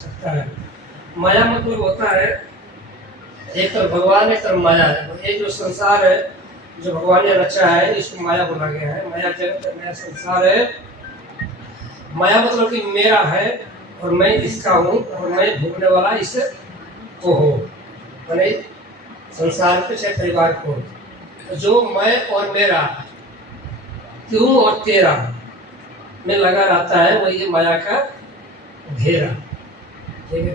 सकता है। माया मतलब होता है एक तरफ भगवान एक तरफ माया है। ये जो संसार है जो भगवान ने रचा है इसको माया बोला गया है। माया जगत है, माया संसार है। माया मतलब कि मेरा है और मैं इसका हूँ और मैं भोगने वाला इस को हो, मैंने संसार के चाहे परिवार को। तो जो मैं और मेरा, तू और तेरा में लगा रहता है वही है माया का घेरा। ठीक है,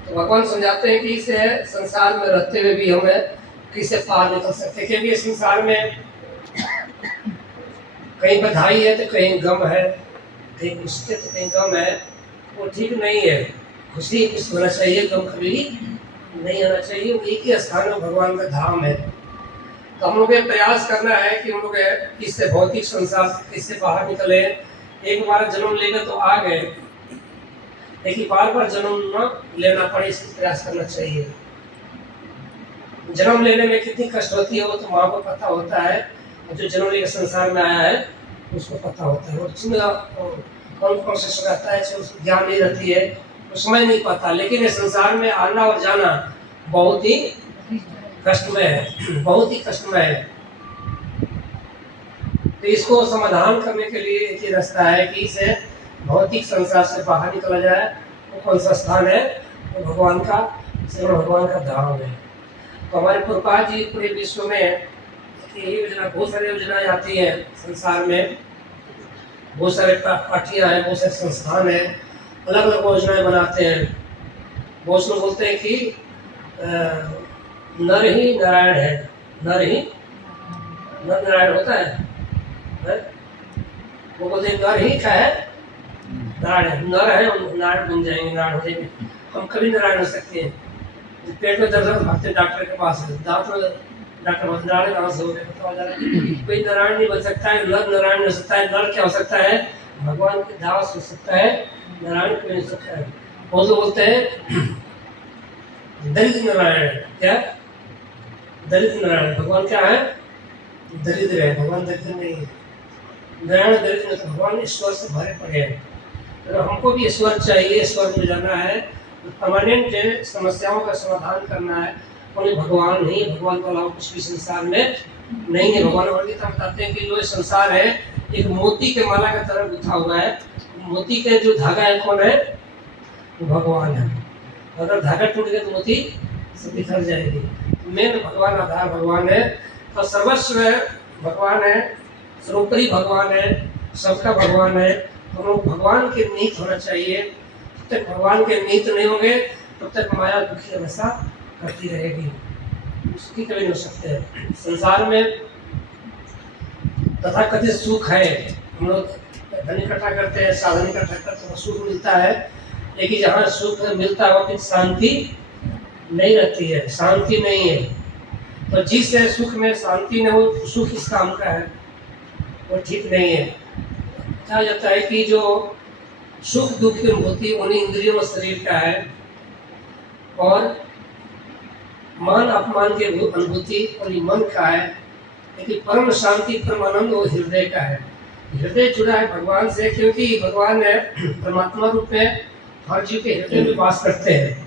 तो भगवान समझाते हैं कि इस संसार में रहते हुए भी हमें किसे पार निकल सकते, क्योंकि संसार में कहीं बधाई है तो कहीं गम है, कहीं खुशी है तो कहीं गम है। वो ठीक नहीं है। खुशी कुछ होना चाहिए, गम कभी नहीं होना चाहिए। एक ही स्थान में भगवान का धाम है। तो हम लोग ये प्रयास करना है कि हम लोग इससे भौतिक संसार से इससे बाहर निकले। एक बार जन्म लेकर तो आ गए, लेकिन बार बार जन्म न लेना पड़े इसका प्रयास करना चाहिए। जन्म लेने में कितनी कष्ट होती है वो तो माँ को पता होता है, जो जन्म लेकर संसार में आया है उसको पता होता है। वो कौन प्रोसेस रहता है उसको ज्ञान नहीं रहती है, उसमें नहीं पता। लेकिन ये संसार में आना और जाना बहुत ही कष्टमय है, बहुत ही कष्टमय है। तो इसको समाधान करने के लिए एक ही रास्ता है कि इसे भौतिक संसार से बाहर निकला जाए। वो कौन सा स्थान है? वो भगवान का श्रीमद् भगवान का धाम है। तो हमारे पूर्वज जी पूरे विश्व में यही योजना, बहुत सारी योजनाएं आती हैं संसार में, बहुत सारे पार्टियां हैं, बहुत सारे संस्थान हैं, अलग अलग योजनाएं बनाते हैं। बहुत लोग बोलते हैं कि नर ही नारायण है, नर ही नर नारायण होता है? वो बोलते हैं नर ही क्या है? नारायण। नर है हम नारायण बन जाएंगे, नारायण हो जाएंगे। हम कभी नारायण हो सकते हैं? पेट में दर्द भागते डॉक्टर के पास है, दांत में डॉक्टर नारायण कहाँ से हो गए बताओ जरा। कोई नारायण नहीं बन सकता है, नर नारायण हो सकता है। नर क्या हो सकता है? भगवान के दास हो सकता है, नारायण कोई हो सकता है। वो तो बोलते हैं दलित नारायण है। क्या? दलित नारायण। भगवान क्या है? दरिद्र है। भगवान दरिद्र नहीं है। नारायण दरिद्र नहीं, तो भगवान ईश्वर से भरे पड़े हैं। तो हमको भी ईश्वर चाहिए, ईश्वर में जाना है, परमानेंट समस्याओं का समाधान करना है। कोई भगवान नहीं, भगवान को अलावा कुछ भी संसार में नहीं है। भगवान और गीता बताते हैं कि जो संसार है एक मोती के माला की तरह गुथा हुआ है। मोती के जो धागा है कौन है? वो भगवान है। अगर धागा टूट गया तो मोती सब बिखर जाएगी। मेन भगवान, आधार भगवान है। तो सर्वस्व भगवान है, सर्वोपरि भगवान है, सबका भगवान है। हम लोग भगवान के नीत होना चाहिए। जब तक भगवान के नीत नहीं होंगे तब तक माया दुखी हमेशा करती रहेगी, सुखी कभी नहीं हो सकते। संसार में तथा कथित सुख है। हम लोग धन इकट्ठा करते हैं, साधन इकट्ठा करते हैं, सुख मिलता है। लेकिन जहाँ सुख मिलता है वहाँ शांति नहीं रहती है, शांति नहीं है। तो जिस सुख में शांति न हो, सुख इस काम का है, वो ठीक नहीं है। कहा जाता है कि जो सुख दुख की अनुभूति उन्हीं इंद्रियों और शरीर का है, और मान अपमान की अनुभूति उन्हीं मन का है। लेकिन परम शांति, परम आनंद वो हृदय का है। हृदय जुड़ा है भगवान से, क्योंकि भगवान परमात्मा रूप में हर जीव के हृदय में वास करते हैं।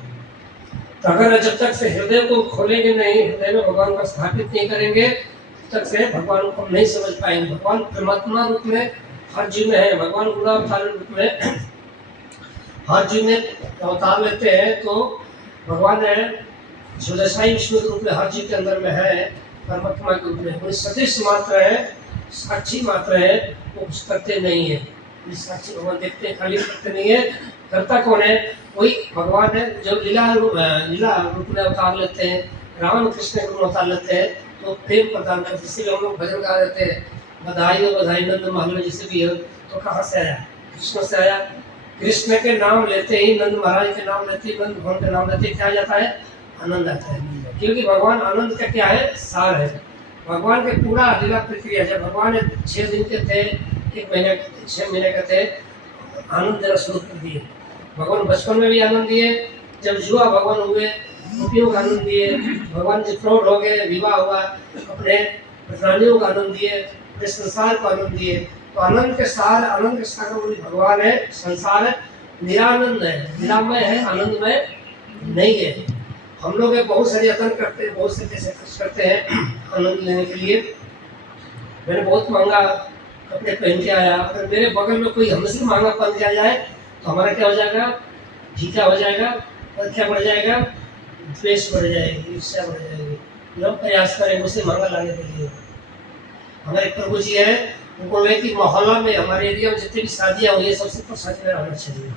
तो अगर जब तक से हृदय को खोलेंगे नहीं, हृदय में भगवान को स्थापित नहीं करेंगे, तब तक से भगवान को नहीं समझ पाएंगे। भगवान परमात्मा रूप में हर जीव में है। भगवान गुण अवतार रूप में हर जीव में अवतार लेते हैं। तो भगवान है जो दशाई विष्णु के रूप में हर जीव के अंदर में है, परमात्मा के रूप में। कोई सदृश मात्र है, साक्षी मात्र है, वो कुछ करते नहीं है। साक्षी भगवान देखते हैं, खाली करते नहीं है। करता कौन है? वही भगवान है जो लीला रूप में अवतार लेते हैं, राम कृष्ण के रूप में अवतार लेते हैं, तो प्रेम प्रदान करते हैं। इसीलिए हम लोग भजन गा देते हैं, बधाई हो बधाई नंद महल जिसे भी हो। तो कहाँ से आया? कृष्ण से आया। कृष्ण के नाम लेते ही, नंद महाराज के नाम लेते ही, नंद भगवान के नाम लेते ही क्या जाता है? आनंद आता है। क्योंकि भगवान आनंद का क्या है? सार है। भगवान के पूरा लीला प्रक्रिया, जब भगवान 6 दिन के थे, 1 महीने 6 महीने के थे, आनंद देना शुरू कर दिए। भगवान बचपन में भी आनंद दिए, जब युवा भगवान हुए गोपियों का आनंद दिए, भगवान जब प्रौढ़ हो गए, विवाह हुआ, अपने प्राणियों का आनंद दिए, अपने संसार को आनंद दिए। तो आनंद के सार, आनंद के सागर भगवान है। संसार निरानंद है, निरामय है, आनंदमय नहीं है। हम लोग बहुत सारे यत्न करते हैं, बहुत से पैसे खर्च करते हैं आनंद लेने के लिए। मैंने बहुत महंगा कपड़े पहन के आया, अगर मेरे बगल में कोई हमसे महंगा पहन के आ जाए तो हमारा क्या हो जाएगा, फीका हो जाएगा, और क्या बढ़ जाएगा, द्वेष बढ़ जाएगी, ईर्ष्या बढ़ जाएगी। लोग प्रयास करें उसे महंगा लाने के लिए। हमारे प्रभु जी है, वो बोल रहे कि मोहल्ला में, हमारे एरिया में जितनी भी शादियां हुई है सबसे ऊपर शादी में रहना चाहिए।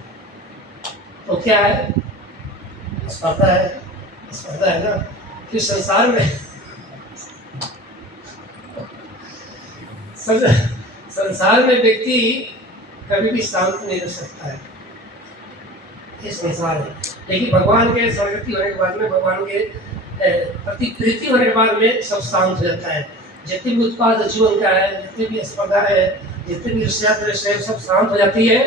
तो क्या है, स्पर्धा है, स्पर्धा है ना। फिर संसार में संसार में व्यक्ति कभी भी शांत नहीं रह सकता है, ये संसार है। लेकिन भगवान के स्वर्गति होने के बाद में, भगवान के प्रति प्रीति होने के बाद में सब शांत हो जाता है। जितने भी उत्पाद जीवन का है, जितनी भी स्पर्धा है, जितनी भी ईर्ष्या द्वेष है, सब शांत हो जाती है।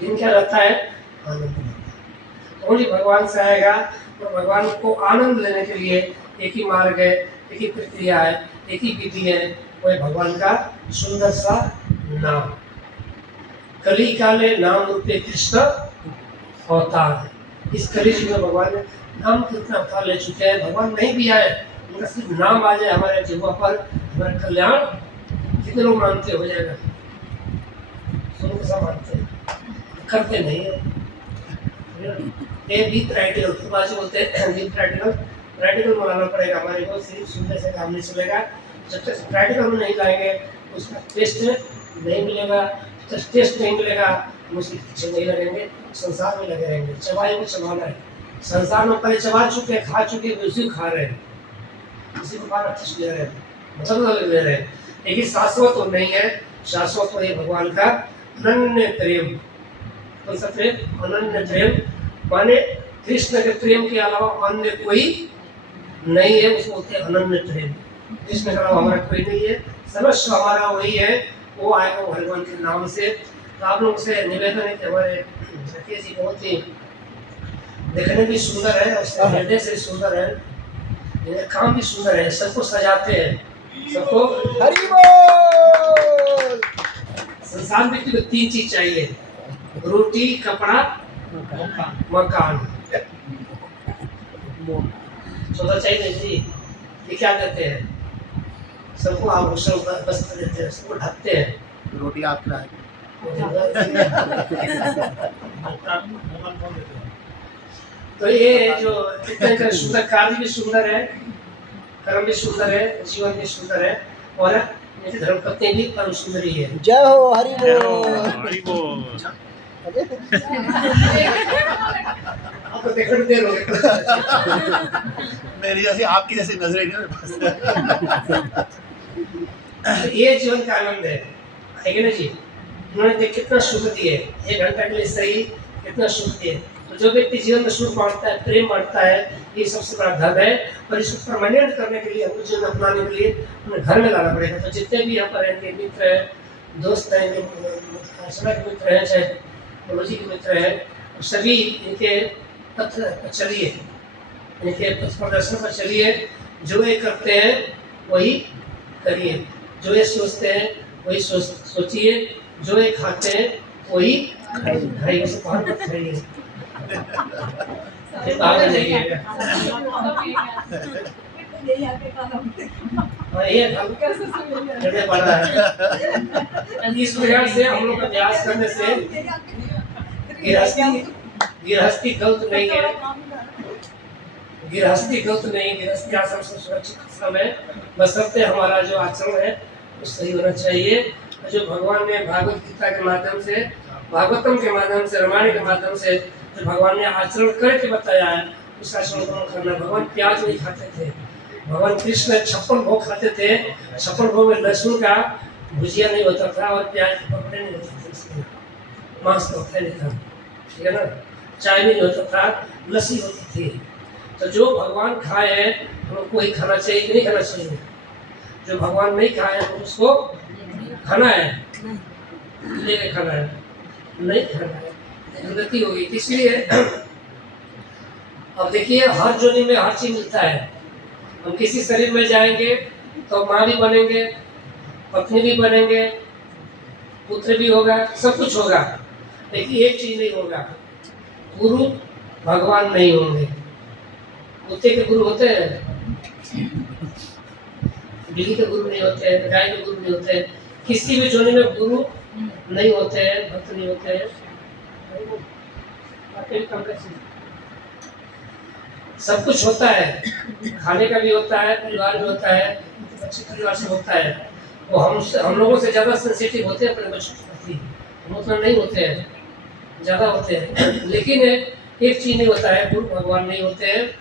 दिन क्या रहता है, आनंद। ओनली भगवान से आएगा। तो भगवान को आनंद लेने के लिए एक ही मार्ग है, एक ही प्रक्रिया है, एक ही विधि है, वह भगवान का सुंदर सा नाम। कली काले नाम रूपे कृष्ण अवतार। इस कली युग में भगवान ने नाम कितना अवतार ले चुके हैं। भगवान नहीं भी आए, उनका सिर्फ नाम आ जाए हमारे जीवा पर, हमारा कल्याण कितने लोग मानते हो जाएगा, सुन कैसा मानते हैं, करते नहीं है। ये भी प्रैक्टिकल बात बोलते हैं, भी प्रैक्टिकल बनाना पड़ेगा हमारे को। सिर्फ सुनने से काम नहीं चलेगा। जब तक प्रैक्टिकल में नहीं लाएंगे, उसका टेस्ट नहीं मिलेगा। जब टेस्ट नहीं मिलेगा, हम उसके पीछे नहीं लगेंगे, संसार में लगे रहेंगे। चबाई को चबाना है। संसार में पहले चबा चुके, खा चुके, उसी को खा रहे हैं, उसी को बार अच्छे ले रहे हैं, मतलब ले रहे हैं। लेकिन शाश्वत तो नहीं है। शाश्वत तो ये भगवान का अनन्य प्रेम। कौन सा प्रेम? अनन्य प्रेम। माने कृष्ण के प्रेम के अलावा अन्य कोई नहीं है, उसको बोलते हैं अनन्य प्रेम। कृष्ण के अलावा हमारा कोई नहीं है, सर्वस्व हमारा वही है। वो आएगा भगवान के नाम से। तो आप लोगों से निवेदन है कि हमारे राकेश जी बहुत ही देखने भी सुंदर है और हृदय से सुंदर है, इनका काम भी सुंदर है, सबको सजाते हैं, सबको हरि बोल। संसार में केवल 3 चीज चाहिए, रोटी, कपड़ा, मकान। सोचा चाहिए जी, ये क्या कहते हैं, सबको आभूषण वस्त्र देते हैं, सबको ढकते हैं। रोटी आप खिलाए। तो ये जो कितने सुंदर कार्य भी सुंदर है, कर्म भी सुंदर है, जीवन भी सुंदर है, और धर्मपत्नी भी परम सुंदरी है। जय हो, हरि बोल। हरि बोल। आपको देखने दे रहे मेरी जैसी आपकी जैसी नजरें नहीं। ये जीवन का आनंद है कि ना जी। उन्होंने देख कितना सुख दिए, 1 घंटा के लिए सही कितना सुख दिए। तो जो व्यक्ति जीवन में सुख बांटता है, प्रेम बांटता है, ये सबसे बड़ा धन है। और इसको परमानेंट करने के लिए, हमको जीवन अपनाने के लिए हमें घर में लाना पड़ेगा। तो जितने भी यहाँ पर रहेंगे मित्र हैं, दोस्त हैं, अर्चना के मित्र हैं, चाहे गुरुजी के मित्र हैं, सभी इनके पथ पर चलिए, इनके पथ प्रदर्शन पर चलिए। जो ये करते हैं वही करिए, जो ये सोचते हैं वही सोचिए, जो ये खाते हैं वही खाइए, उसे बाहर मत खाइए, बाहर जाइएगा। ये पढ़ा है। इस प्रकार से हम लोग का अभ्यास करने से गृहस्थी गलत नहीं है, गृहस्थी गलत नहीं, गृहस्थी आश्रम से सुरक्षित आश्रम है, बशर्ते हमारा जो आचरण है वो सही होना चाहिए। जो भगवान ने भागवत गीता के माध्यम से, भागवतम के माध्यम से, रामायण के माध्यम से जो भगवान ने आचरण करके बताया है, उस आचरण को करना। भगवान प्याज नहीं खाते थे, भगवान कृष्ण 56 भोग खाते थे। 56 भोग में लहसुन का भुजिया नहीं होता था और प्याज के पकड़े नहीं होते थे, उसमें मांस तो होता नहीं था, ठीक है ना। चाय भी नहीं होता था, लस्सी होती थी। तो जो भगवान खाए हैं हमको ही खाना चाहिए कि नहीं खाना चाहिए? जो भगवान नहीं खाए हम उसको खाना है, लेके खाना है, नहीं खाना है, गलती होगी। इसलिए अब देखिए, हर जोनी में हर चीज मिलता है। हम किसी शरीर में जाएंगे तो माँ भी बनेंगे, पत्नी भी बनेंगे, पुत्र भी होगा, सब कुछ होगा, लेकिन एक चीज नहीं होगा, गुरु भगवान नहीं होंगे। कुत्ते के गुरु होते हैं, बिल्ली के गुरु नहीं होते हैं, गाय के गुरु नहीं होते हैं, किसी भी जोनी में गुरु नहीं होते हैं, भक्त नहीं होते हैं। सब कुछ होता है, खाने का भी होता है, परिवार भी होता है, अच्छे परिवार से होता है। वो हम लोगों से ज़्यादा सेंसिटिव होते हैं अपने बच्चों के प्रति, हम उतना नहीं होते हैं, ज़्यादा होते हैं। लेकिन एक चीज़ नहीं होता है, गुरु भगवान नहीं होते हैं,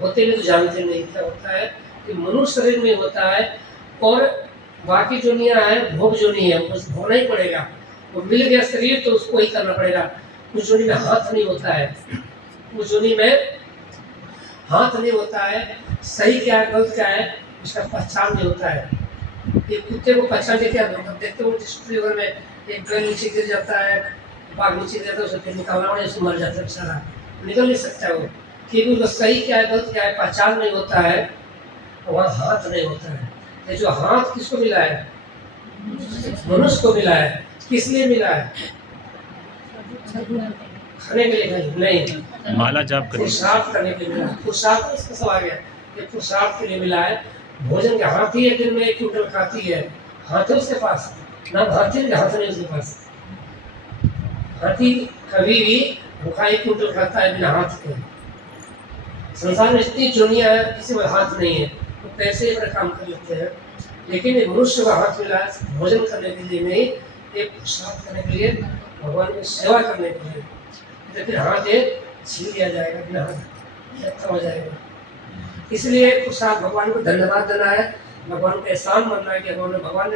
होते भी तो जानते नहीं क्या होता है कि मनुष्य शरीर में होता है और बाकी जो निया है भोग जो नहीं है उसको भोगना ही पड़ेगा। वो मिल गया शरीर तो उसको ही करना पड़ेगा। उस जोनी में हाथ नहीं होता है, उस जोनी में हाथ नहीं होता है, सही क्या है गलत क्या है इसका पहचान नहीं होता है। एक कुत्ते को पहचान के क्या देखते हो जिस फ्लेवर में एक बैल नीचे गिर जाता है, बाघ नीचे गिर जाता है, उसे फिर निकालना पड़े, उसको मर जाता है बेचारा, निकल नहीं सकता वो, क्योंकि उसका सही क्या है गलत क्या है पहचान नहीं होता है, वहाँ हाथ नहीं होता है। ये जो हाथ किसको मिला है? मनुष्य को मिला है। किस लिए मिला है? खाने के लिए नहीं, माला जाप करिए, पुरुषार्थ करने के लिए मिला। पुरुषार्थ इसका सब आ गया, ये पुरुषार्थ के लिए मिला है। भोजन के हाथी एक दिन में 1 क्विंटल खाती है, हाथी उसके पास ना, हाथी नहीं उसके पास। हाथी कभी भी भूखा 1 क्विंटल खाता है बिना हाथ के। संसार में इतनी जोनियां है, किसी में हाथ नहीं है, तो पैसे अपना काम कर लेते हैं। लेकिन मनुष्य का हाथ मिला है भोजन करने के लिए नहीं, एक पुरुषार्थ करने के लिए, भगवान की सेवा करने के लिए। तो फिर हाथ एक छीन लिया जाएगा, बिना हाथ खत्म हो जाएगा। इसलिए पुरुषार्थ भगवान को धन्यवाद देना है, भगवान को एहसान मानना है कि भगवान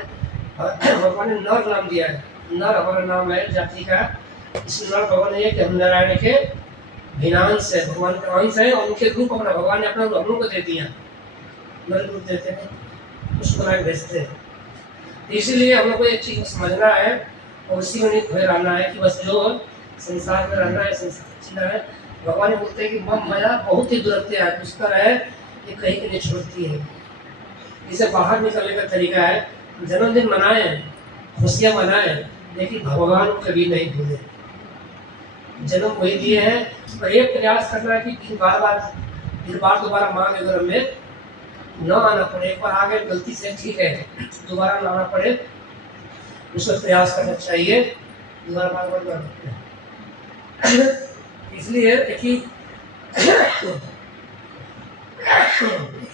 ने नर नाम दिया है। नर हमारा नाम है जाति का, इसलिए नर भगवान है कि हम नारायण के भिनांश है, भगवान का अंश है और उनके रूप अपना भगवान ने अपना हम लोग को दे दिया, नर रूप देते हैं, उसको बना के भेजते हैं। इसीलिए हम लोग को एक चीज़ को समझना है और उसी में नहीं खोए रहना है कि बस जो संसार में रहना है, संसार जीना है। भगवान ने बोलते हैं कि मम माया बहुत ही दुरत्य है, दुष्कर है, ये कहीं के नहीं छोड़ती है। इसे बाहर निकलने का तरीका है, जन्मदिन मनाएं, खुशियाँ मनाएं, लेकिन भगवान को कभी नहीं भूलें। जन्म वही दिए हैं और एक प्रयास करना है कि फिर बार दोबारा माँ के घर में न आना पड़े। एक बार आ गए गलती से ठीक है, दोबारा न आना पड़े, उसका प्रयास करना चाहिए, दोबारा बार न आना पड़े। इसलिए एक ही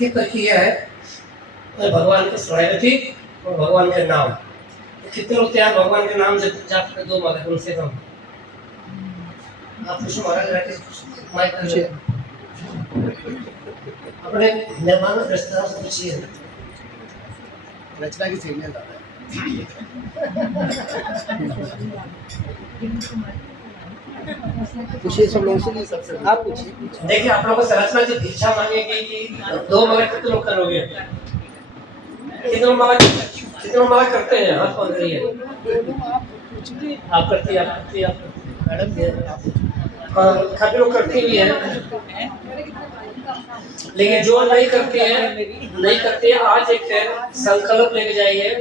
प्रक्रिया है भगवान के शरणागति और भगवान के नाम। कितने लोग तैयार भगवान के नाम से जाप कर 2 माला कम से कम? आप पूछो महाराज, माइक अपने मेहमान रिश्तेदार से पूछिए। रचना की सीढ़ियाँ ज़्यादा है। पूछिए सब लोगों से, सबसे आप पूछिए। देखिए आप लोगों से रचना जी भिक्षा मांगेगी कि 2 माला कितने लोग करोगे? कितने माला करते हैं? हाथ पकड़ रही है, आप करती है मैडम, काफी लोग करती भी है, लेकिन जो नहीं करते हैं आज एक संकल्प लेके जाइए